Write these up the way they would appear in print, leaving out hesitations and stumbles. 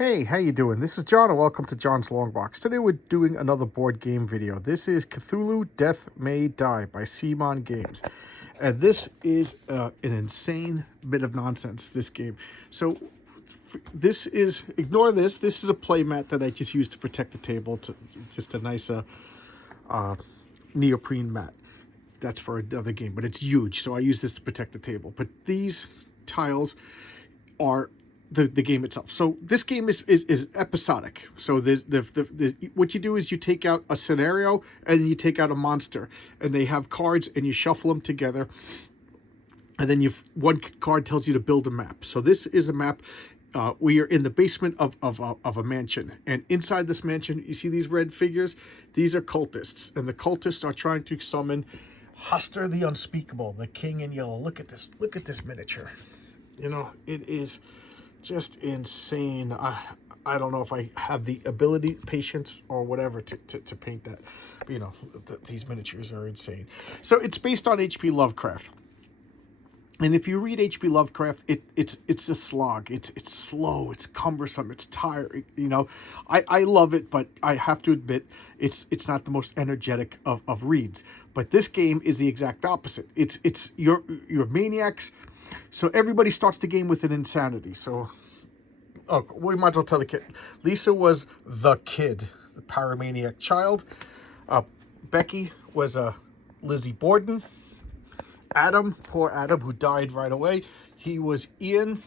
Hey, how you doing? This is John and welcome to John's Long Box. Today we're doing another board game video. This is Cthulhu Death May Die by Simon Games. And this is an insane bit of nonsense, this game. So this is, ignore this, this is a play mat that I just used to protect the table. Just a nice neoprene mat. That's for another game, but it's huge, so I use this to protect the table. But these tiles are the game itself. So this game is episodic. So what you do is you take out a scenario and you take out a monster, and they have cards and you shuffle them together, and then one card tells you to build a map. So this is a map. We are in the basement of a mansion, and inside this mansion, you see these red figures. These are cultists, and the cultists are trying to summon Hoster the Unspeakable, the King in Yellow. Look at this. Look at this miniature. You know, it is just insane. I don't know if I have the ability, patience, or whatever to paint that. But, you know, these miniatures are insane. So it's based on H.P. Lovecraft. And if you read H.P. Lovecraft, it's a slog. It's slow. It's cumbersome. It's tiring. You know, I love it, but I have to admit it's not the most energetic of reads. But this game is the exact opposite. It's your maniacs. So everybody starts the game with an insanity. So, we might as well tell the kid. Lisa was the kid, the paramaniac child. Becky was Lizzie Borden. Adam, poor Adam, who died right away. He was Ian,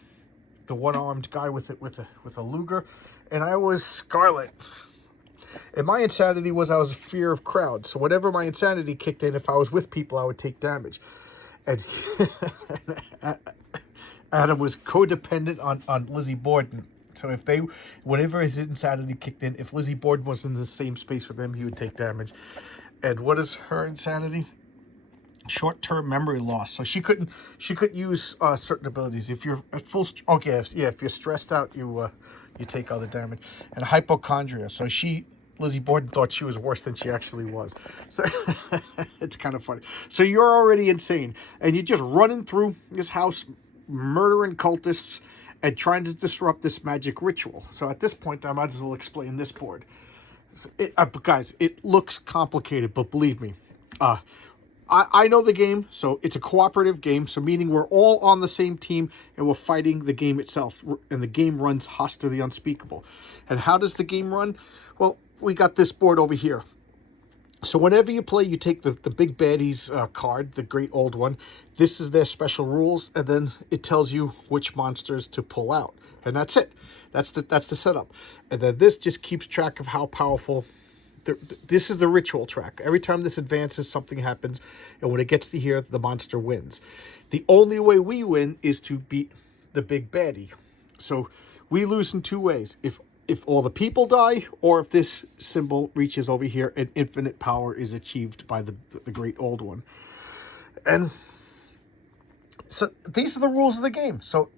the one-armed guy with a Luger, and I was Scarlet. And my insanity was I was a fear of crowds. So whenever my insanity kicked in, if I was with people, I would take damage. And Adam was codependent on Lizzie Borden. So whenever his insanity kicked in, if Lizzie Borden was in the same space with him, he would take damage. And what is her insanity? Short-term memory loss. So she couldn't use certain abilities. If you're at full, if you're stressed out, you take all the damage. And hypochondria. So Lizzie Borden thought she was worse than she actually was. So it's kind of funny. So you're already insane, and you're just running through this house, murdering cultists, and trying to disrupt this magic ritual. So at this point, I might as well explain this board. Guys, it looks complicated, but believe me, I know the game, so it's a cooperative game, so meaning we're all on the same team and we're fighting the game itself, and the game runs Hoster the Unspeakable. And how does the game run? Well, we got this board over here. So whenever you play, you take the Big Baddies card, the great old one. This is their special rules, and then it tells you which monsters to pull out. And that's it. That's the setup. And then this just keeps track of how powerful. This is the ritual track. Every time this advances, something happens, and when it gets to here, the monster wins. The only way we win is to beat the Big Baddie. So we lose in two ways. If all the people die, or if this symbol reaches over here and infinite power is achieved by the great old one. And so these are the rules of the game. So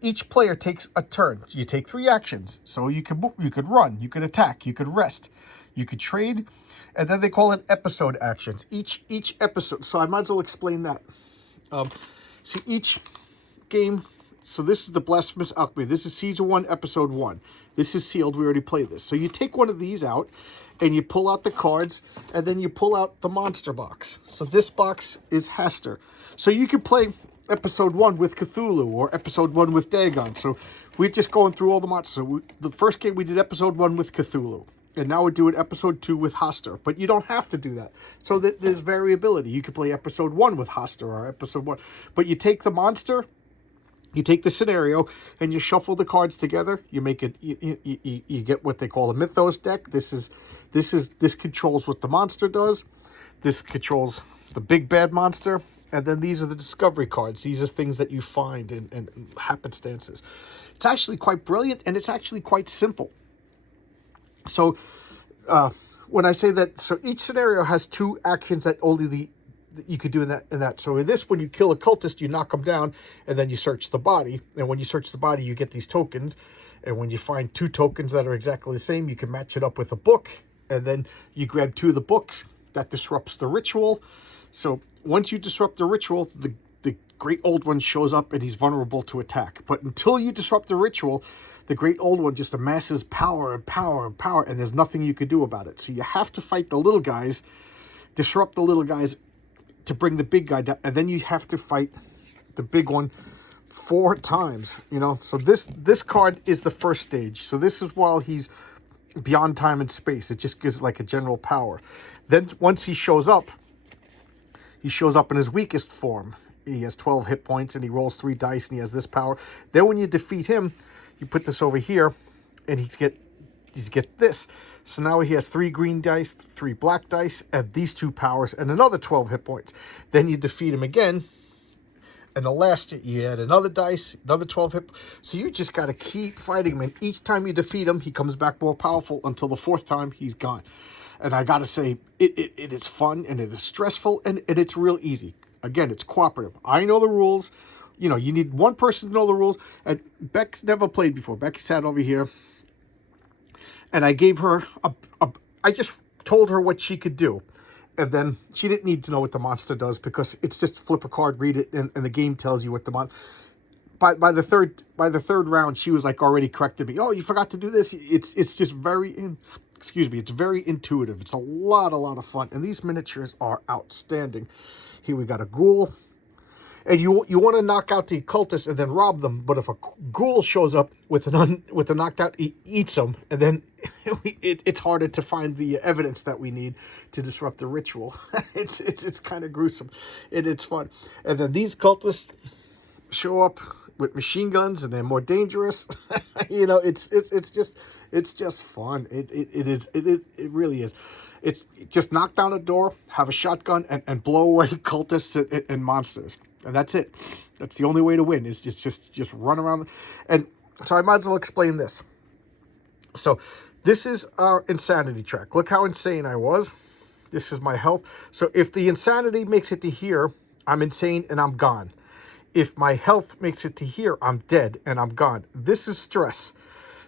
each player takes a turn. You take 3 actions. So you could run, you could attack, you could rest, you could trade, and then they call it episode actions. Each episode. So I might as well explain that. See, each game. So this is the Blasphemous Alchemy. This is Season 1, Episode 1. This is sealed. We already played this. So you take one of these out, and you pull out the cards, and then you pull out the monster box. So this box is Haster. So you can play Episode 1 with Cthulhu, or Episode 1 with Dagon. So we're just going through all the monsters. So the first game we did Episode 1 with Cthulhu. And now we're doing Episode 2 with Hoster. But you don't have to do that. So there's variability. You can play Episode 1 with Hoster, or Episode 1. But you take the monster, you take the scenario, and you shuffle the cards together. You make it. You get what they call a Mythos deck. This controls what the monster does. This controls the big bad monster. And then these are the discovery cards. These are things that you find and happenstances. It's actually quite brilliant, and it's actually quite simple. So when I say that, so each scenario has 2 actions that only you could do in that. So in this, when you kill a cultist, you knock them down, and then you search the body. And when you search the body, you get these tokens. And when you find 2 tokens that are exactly the same, you can match it up with a book. And then you grab 2 of the books. That disrupts the ritual. So once you disrupt the ritual, the Great Old One shows up and he's vulnerable to attack. But until you disrupt the ritual, the Great Old One just amasses power and power and power, and there's nothing you could do about it. So you have to fight the little guys, disrupt the little guys to bring the big guy down, and then you have to fight the big one 4 times, you know. So this card is the first stage. So this is while he's beyond time and space. It just gives like a general power. Then once he shows up in his weakest form. He has 12 hit points and he rolls 3 dice and he has this power. Then when you defeat him, you put this over here and he's get this. So now he has 3 green dice, 3 black dice, and these 2 powers and another 12 hit points. Then you defeat him again. And the last, you add another dice, another 12 hit. So you just got to keep fighting him. And each time you defeat him, he comes back more powerful until the 4th time he's gone. And I got to say, it is fun and it is stressful and it's real easy. Again, it's cooperative. I know the rules. You know, you need one person to know the rules. And Beck's never played before. Becky sat over here. And I gave her, I just told her what she could do. And then she didn't need to know what the monster does because it's just flip a card, read it, and the game tells you what the monster. By the third round, she was like already corrected me. Oh, you forgot to do this. It's just very it's very intuitive. It's a lot of fun, and these miniatures are outstanding. Here we got a ghoul, and you want to knock out the cultists and then rob them. But if a ghoul shows up with a knocked out, he eats them, and then it's harder to find the evidence that we need to disrupt the ritual. it's kind of gruesome, and it's fun. And then these cultists show up with machine guns, and they're more dangerous. You know, it's just fun. It really is. It's just knock down a door, have a shotgun, and blow away cultists and monsters. And that's it. That's the only way to win, is just run around. And so I might as well explain this. So this is our insanity track. Look how insane I was. This is my health. So if the insanity makes it to here, I'm insane and I'm gone. If my health makes it to here, I'm dead and I'm gone. This is stress.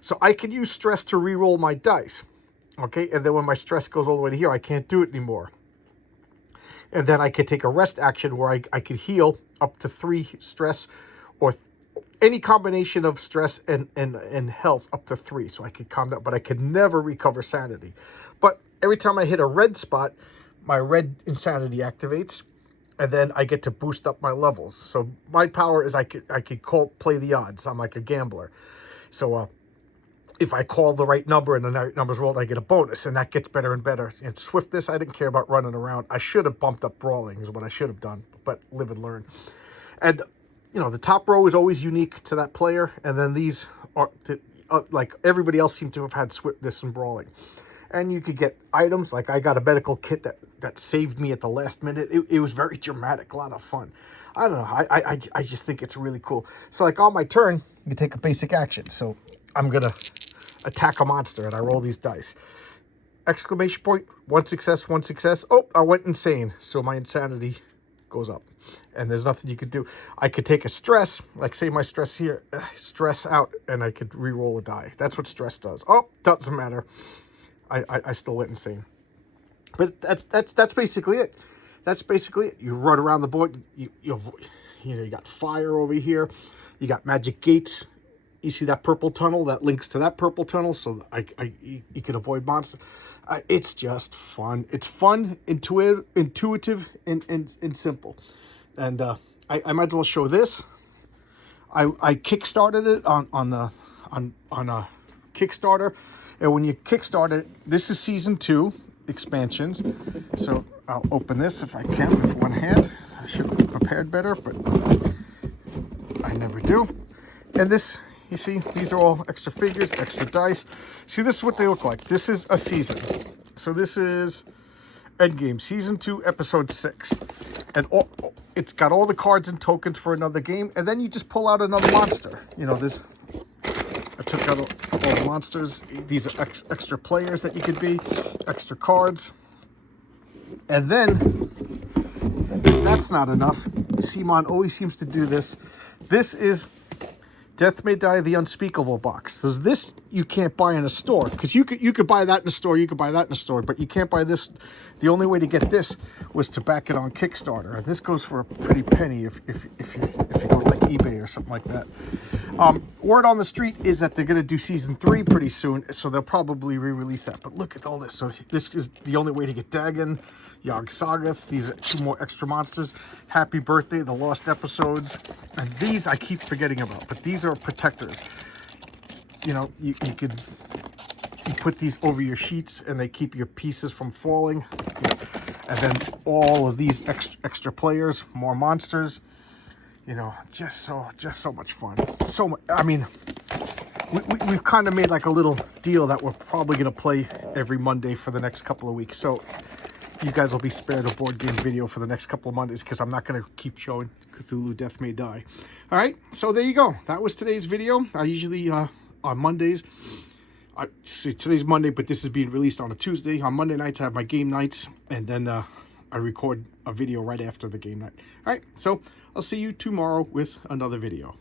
So I can use stress to re-roll my dice. Okay, and then when my stress goes all the way to here, I can't do it anymore. And then I could take a rest action where I could heal up to 3 stress, or any combination of stress and health up to 3. So I could calm down, but I could never recover sanity. But every time I hit a red spot, my red insanity activates, and then I get to boost up my levels. So my power is I could play the odds. I'm like a gambler. So if I call the right number and the right number's rolled, I get a bonus, and that gets better and better. And swiftness, I didn't care about running around. I should have bumped up brawling is what I should have done, but live and learn. And, you know, the top row is always unique to that player, and then these are, like everybody else seemed to have had swiftness and brawling. And you could get items, like I got a medical kit that saved me at the last minute. It was very dramatic, a lot of fun. I don't know, I just think it's really cool. So like on my turn, you take a basic action. So I'm going to attack a monster, and I roll these dice. Exclamation point, 1 success, 1 success. Oh, I went insane. So my insanity goes up, and there's nothing you could do. I could take a stress, like say my stress here, stress out, and I could re-roll a die. That's what stress does. Oh, doesn't matter. I still went insane. But that's basically it. That's basically it. You run around the board. You got fire over here. You got magic gates. You see that purple tunnel that links to that purple tunnel, so you can avoid monsters. It's just fun. It's fun, intuitive, and simple. And I might as well show this. I kickstarted it on a Kickstarter, and when you kickstart it, this is season 2 expansions. So I'll open this if I can with one hand. I should have prepared better, but I never do. And this, you see, these are all extra figures, extra dice. See, this is what they look like. This is a season. So this is Endgame, Season 2, Episode 6. And it's got all the cards and tokens for another game. And then you just pull out another monster. You know, this, I took out all the monsters. These are extra players that you could be, extra cards. And then, if that's not enough, Simon always seems to do this. This is Death May Die, the Unspeakable box. So this you can't buy in a store, because you could buy that in a store, you could buy that in a store, but you can't buy this. The only way to get this was to back it on Kickstarter, and this goes for a pretty penny if you go to like eBay or something like that. Word on the street is that they're going to do season 3 pretty soon, so they'll probably re-release that. But look at all this. So this is the only way to get Dagon, Yog Sothoth. These are 2 more extra monsters. Happy Birthday, the Lost Episodes. And these I keep forgetting about, but these are protectors. You know, you put these over your sheets and they keep your pieces from falling. And then all of these extra players, more monsters. You know, just so much fun. So much. I mean, we've kind of made like a little deal that we're probably going to play every Monday for the next couple of weeks. So you guys will be spared a board game video for the next couple of Mondays, because I'm not going to keep showing Cthulhu Death May Die. All right, so there you go. That was today's video. I usually, on Mondays, see, today's Monday, but this is being released on a Tuesday. On Monday nights, I have my game nights, and then I record a video right after the game night. All right, so I'll see you tomorrow with another video.